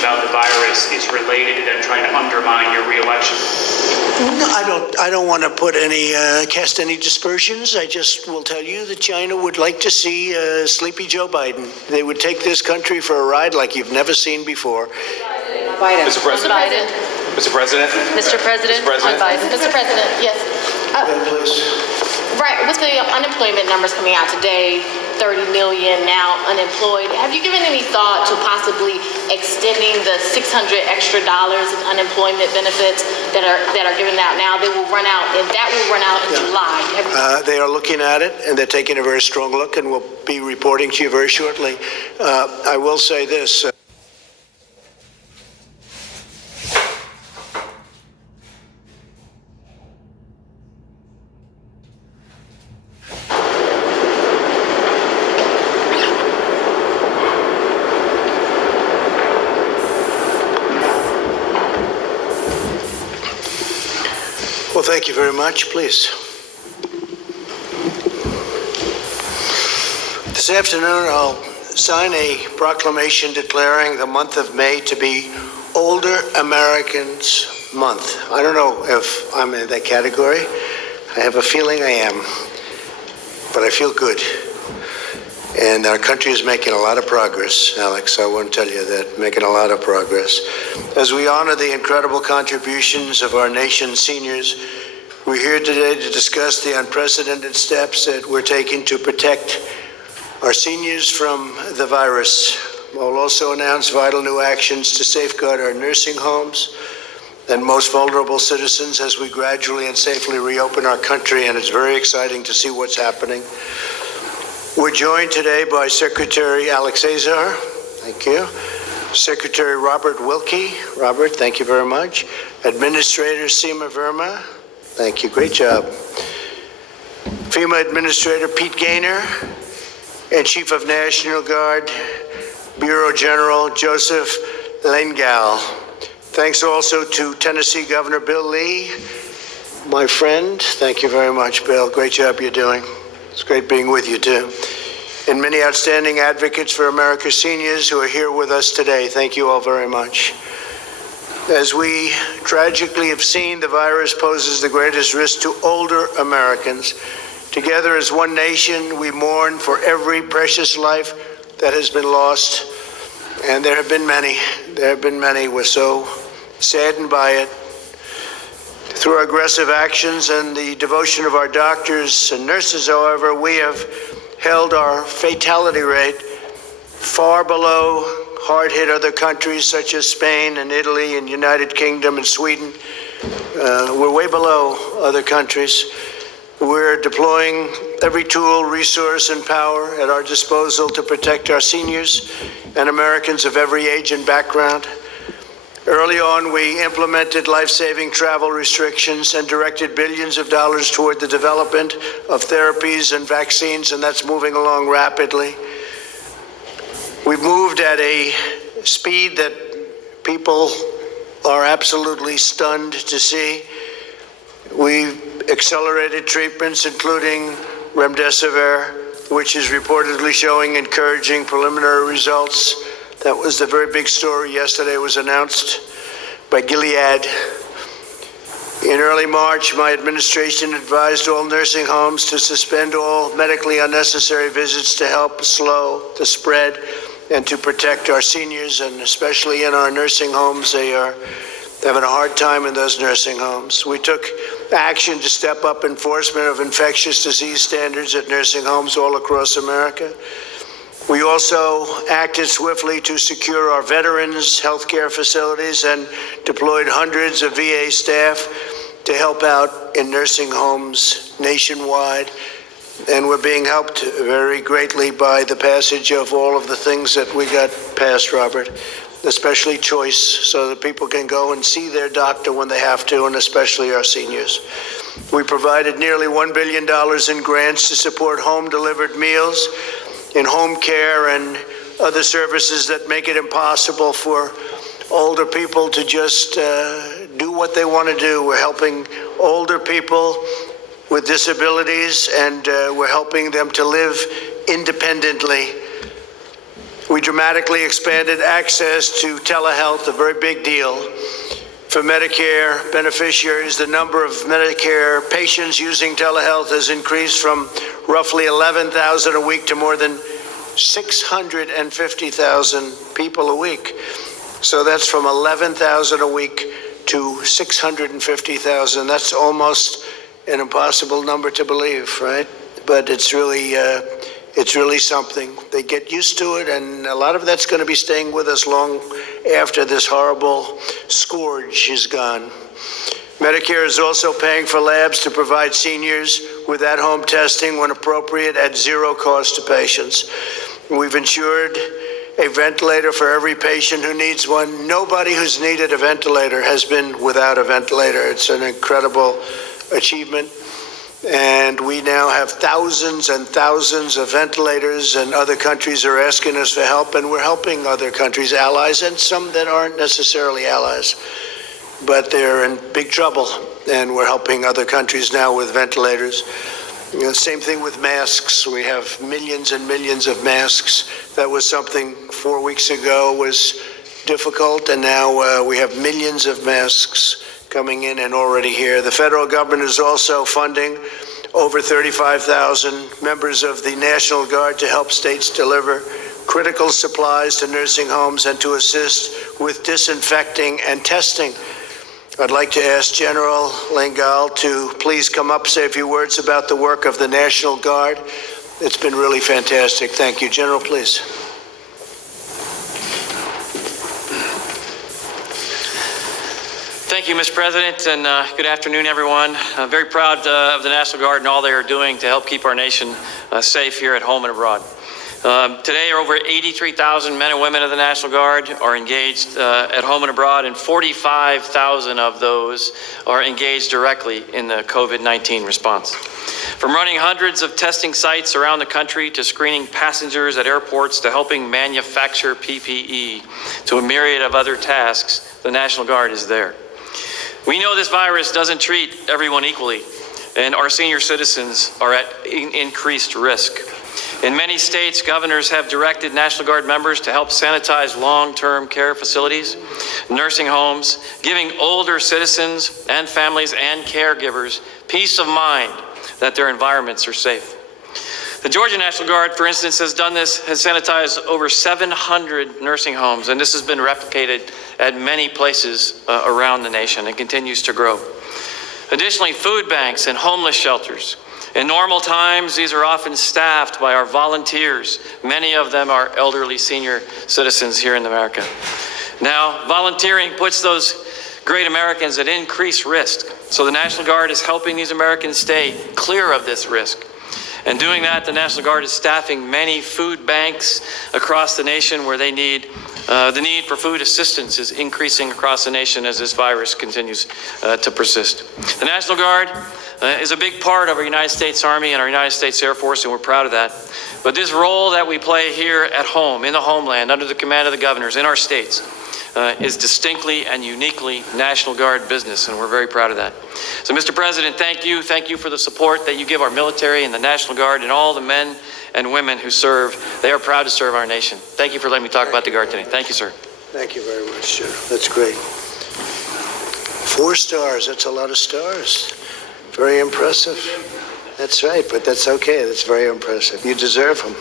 about the virus is related to them trying to undermine your reelection? No, I don't want to put cast any dispersions. I just will tell you that China would like to see sleepy Joe Biden. They would take this country for a ride like you've never seen before. Biden. Mr. President. Biden. Mr. President. Mr. President. Mr. President. On Biden. Mr. President, yes. Please. Right, with the unemployment numbers coming out today, 30 million now unemployed, have you given any thought to possibly extending the $600 extra in unemployment benefits that are given out now? They will run out, and that will run out in July. They are looking at it, and they're taking a very strong look, and we'll be reporting to you very shortly. I will say this. Well, thank you very much. Please. This afternoon, I'll sign a proclamation declaring the month of May to be Older Americans Month. I don't know if I'm in that category. I have a feeling I am, but I feel good. And our country is making a lot of progress, Alex. I want to tell you that, making a lot of progress. As we honor the incredible contributions of our nation's seniors, we're here today to discuss the unprecedented steps that we're taking to protect our seniors from the virus. We'll also announce vital new actions to safeguard our nursing homes and most vulnerable citizens as we gradually and safely reopen our country, and it's very exciting to see what's happening. We're joined today by Secretary Alex Azar. Thank you. Secretary Robert Wilkie. Robert, thank you very much. Administrator Seema Verma. Thank you. Great job. FEMA Administrator Pete Gaynor. And Chief of National Guard Bureau General Joseph Lengyel. Thanks also to Tennessee Governor Bill Lee, my friend. Thank you very much, Bill. Great job you're doing. It's great being with you, too. And many outstanding advocates for America's seniors who are here with us today. Thank you all very much. As we tragically have seen, the virus poses the greatest risk to older Americans. Together as one nation, we mourn for every precious life that has been lost. And there have been many. There have been many. We're so saddened by it. Through our aggressive actions and the devotion of our doctors and nurses, however, we have held our fatality rate far below hard-hit other countries such as Spain and Italy and United Kingdom and Sweden. We're way below other countries. We're deploying every tool, resource, and power at our disposal to protect our seniors and Americans of every age and background. Early on, we implemented life-saving travel restrictions and directed billions of dollars toward the development of therapies and vaccines, and that's moving along rapidly. We've moved at a speed that people are absolutely stunned to see. We've accelerated treatments, including remdesivir, which is reportedly showing encouraging preliminary results. That was the very big story yesterday. It was announced by Gilead. In early March, my administration advised all nursing homes to suspend all medically unnecessary visits to help slow the spread and to protect our seniors, and especially in our nursing homes. They are having a hard time in those nursing homes. We took action to step up enforcement of infectious disease standards at nursing homes all across America. We also acted swiftly to secure our veterans' healthcare facilities and deployed hundreds of VA staff to help out in nursing homes nationwide. And we're being helped very greatly by the passage of all of the things that we got passed, Robert, especially choice, so that people can go and see their doctor when they have to, and especially our seniors. We provided nearly $1 billion in grants to support home-delivered meals, in home care and other services that make it impossible for older people to just do what they want to do. We're helping older people with disabilities, and we're helping them to live independently. We dramatically expanded access to telehealth, a very big deal. For Medicare beneficiaries, the number of Medicare patients using telehealth has increased from roughly 11,000 a week to more than 650,000 people a week. So that's from 11,000 a week to 650,000. That's almost an impossible number to believe, right? But it's really something. They get used to it, and a lot of that's going to be staying with us long after this horrible scourge is gone. Medicare is also paying for labs to provide seniors with at-home testing when appropriate at zero cost to patients. We've ensured a ventilator for every patient who needs one. Nobody who's needed a ventilator has been without a ventilator. It's an incredible achievement. And we now have thousands and thousands of ventilators, and other countries are asking us for help, and we're helping other countries, allies, and some that aren't necessarily allies, but they're in big trouble, and we're helping other countries now with ventilators. You know, same thing with masks. We have millions and millions of masks. That was something 4 weeks ago was difficult, and now we have millions of masks coming in and already here. The federal government is also funding over 35,000 members of the National Guard to help states deliver critical supplies to nursing homes and to assist with disinfecting and testing. I'd like to ask General Lengal to please come up, say a few words about the work of the National Guard. It's been really fantastic. Thank you. General, please. Thank you, Mr. President, and good afternoon, everyone. I'm very proud of the National Guard and all they are doing to help keep our nation safe here at home and abroad. Today, over 83,000 men and women of the National Guard are engaged at home and abroad, and 45,000 of those are engaged directly in the COVID-19 response. From running hundreds of testing sites around the country to screening passengers at airports to helping manufacture PPE to a myriad of other tasks, the National Guard is there. We know this virus doesn't treat everyone equally, and our senior citizens are at increased risk. In many states, governors have directed National Guard members to help sanitize long-term care facilities, nursing homes, giving older citizens and families and caregivers peace of mind that their environments are safe. The Georgia National Guard, for instance, has sanitized over 700 nursing homes, and this has been replicated at many places around the nation and continues to grow. Additionally, food banks and homeless shelters. In normal times, these are often staffed by our volunteers. Many of them are elderly senior citizens here in America. Now, volunteering puts those great Americans at increased risk. So the National Guard is helping these Americans stay clear of this risk. And doing that, the National Guard is staffing many food banks across the nation where they need the need for food assistance is increasing across the nation as this virus continues to persist. The National Guard is a big part of our United States Army and our United States Air Force, and we're proud of that. But this role that we play here at home, in the homeland, under the command of the governors in our states, is distinctly and uniquely National Guard business, and we're very proud of that. So, Mr. President, thank you. Thank you for the support that you give our military and the National Guard and all the men and women who serve. They are proud to serve our nation. Thank you for letting me talk about the Guard today. Thank you, sir. Thank you very much, General. That's great. 4 stars. That's a lot of stars. Very impressive. That's right, but that's okay. That's very impressive. You deserve them.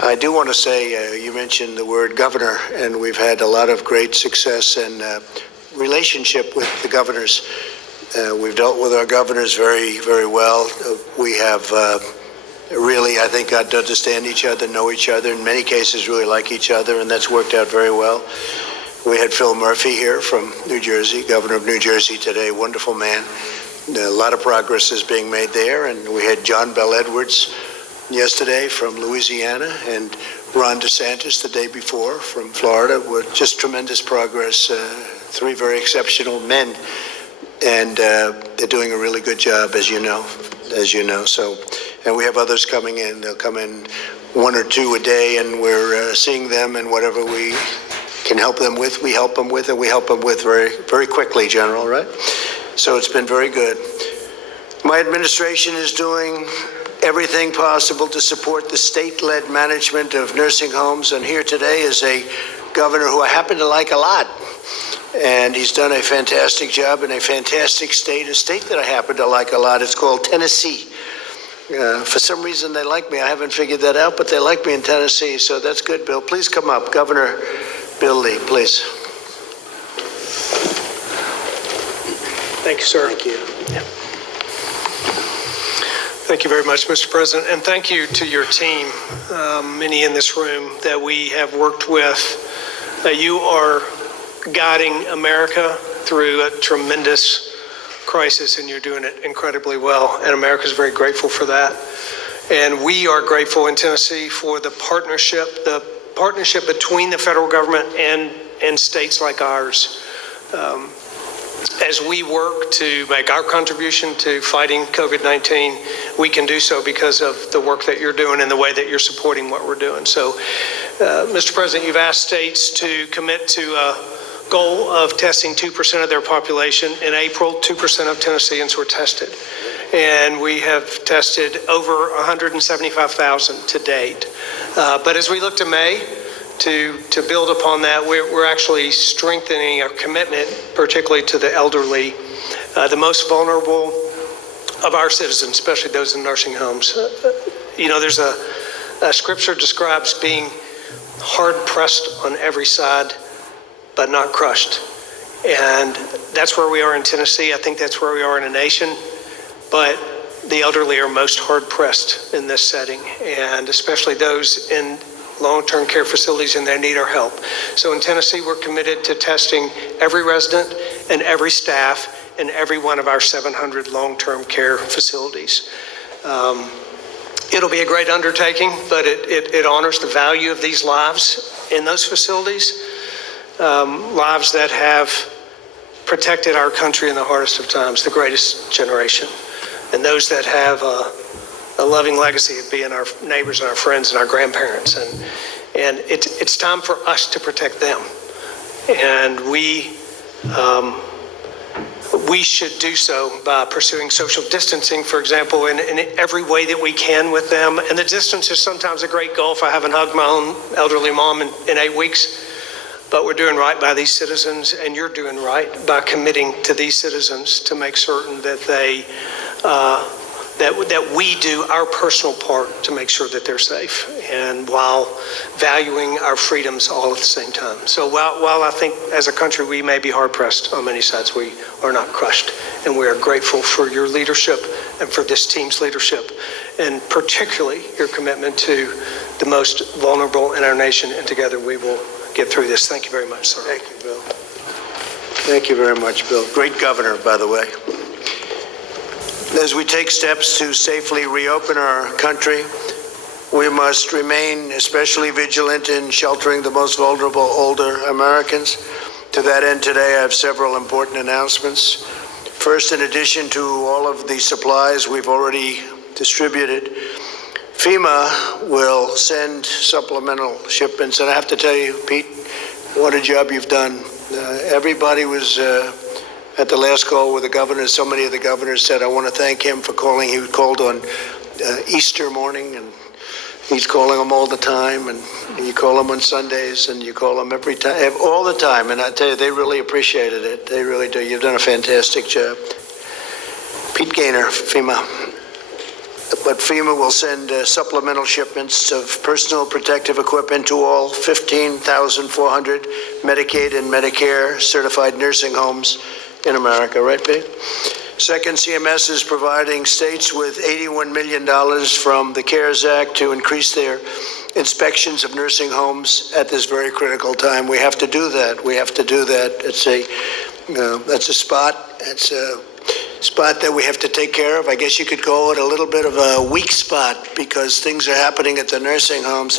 I do want to say, you mentioned the word governor, and we've had a lot of great success and relationship with the governors. We've dealt with our governors very, very well. We have really, I think, got to understand each other, know each other, in many cases really like each other, and that's worked out very well. We had Phil Murphy here from New Jersey, governor of New Jersey today, wonderful man. A lot of progress is being made there, and we had John Bel Edwards yesterday from Louisiana, and Ron DeSantis the day before from Florida, with just tremendous progress. 3 very exceptional men, and they're doing a really good job, as you know. So, and we have others coming in. They'll come in 1 or 2 a day, and we're seeing them, and whatever we can help them with, we help them with, and we help them with very, very quickly, General, right? So it's been very good. My administration is doing everything possible to support the state-led management of nursing homes. And here today is a governor who I happen to like a lot. And he's done a fantastic job in a fantastic state, a state that I happen to like a lot. It's called Tennessee. For some reason, they like me. I haven't figured that out, but they like me in Tennessee, so that's good, Bill. Please come up. Governor Bill Lee, please. Thank you, sir. Thank you. Thank you very much, Mr. President, and thank you to your team, many in this room that we have worked with. You are guiding America through a tremendous crisis, and you're doing it incredibly well, and America is very grateful for that. And we are grateful in Tennessee for the partnership between the federal government and states like ours. As we work to make our contribution to fighting COVID-19, we can do so because of the work that you're doing and the way that you're supporting what we're doing. So, Mr. President, you've asked states to commit to a goal of testing 2% of their population. In April, 2% of Tennesseans were tested. And we have tested over 175,000 to date. But as we look to May, to build upon that, we're actually strengthening our commitment, particularly to the elderly, the most vulnerable of our citizens, especially those in nursing homes. There's a scripture describes being hard pressed on every side, but not crushed. And that's where we are in Tennessee. I think that's where we are in a nation. But the elderly are most hard pressed in this setting, and especially those in long-term care facilities, and they need our help. So in Tennessee, we're committed to testing every resident and every staff in every one of our 700 long-term care facilities. It'll be a great undertaking, but it honors the value of these lives in those facilities, lives that have protected our country in the hardest of times, the greatest generation, and those that have a loving legacy of being our neighbors and our friends and our grandparents. And it's time for us to protect them. And we should do so by pursuing social distancing, for example, in every way that we can with them. And the distance is sometimes a great gulf. I haven't hugged my own elderly mom in 8 weeks, but we're doing right by these citizens, and you're doing right by committing to these citizens to make certain that they that we do our personal part to make sure that they're safe, and while valuing our freedoms all at the same time. So while I think as a country we may be hard pressed on many sides, we are not crushed, and we are grateful for your leadership and for this team's leadership, and particularly your commitment to the most vulnerable in our nation, and together we will get through this. Thank you very much, sir. Thank you, Bill. Thank you very much, Bill. Great governor, by the way. As we take steps to safely reopen our country, we must remain especially vigilant in sheltering the most vulnerable older Americans. To that end, today I have several important announcements. First, in addition to all of the supplies we've already distributed, FEMA will send supplemental shipments. And I have to tell you, Pete, what a job you've done. Everybody was at the last call with the governor. So many of the governors said, I want to thank him for calling. He called on Easter morning, and he's calling them all the time. And you call them on Sundays, and you call them every time, all the time. And I tell you, they really appreciated it. They really do. You've done a fantastic job. Pete Gaynor, FEMA. But FEMA will send supplemental shipments of personal protective equipment to all 15,400 Medicaid and Medicare certified nursing homes in America, right, Pete? Second, CMS is providing states with $81 million from the CARES Act to increase their inspections of nursing homes at this very critical time. We have to do that. We have to do that. That's a spot. It's a spot that we have to take care of. I guess you could call it a little bit of a weak spot because things are happening at the nursing homes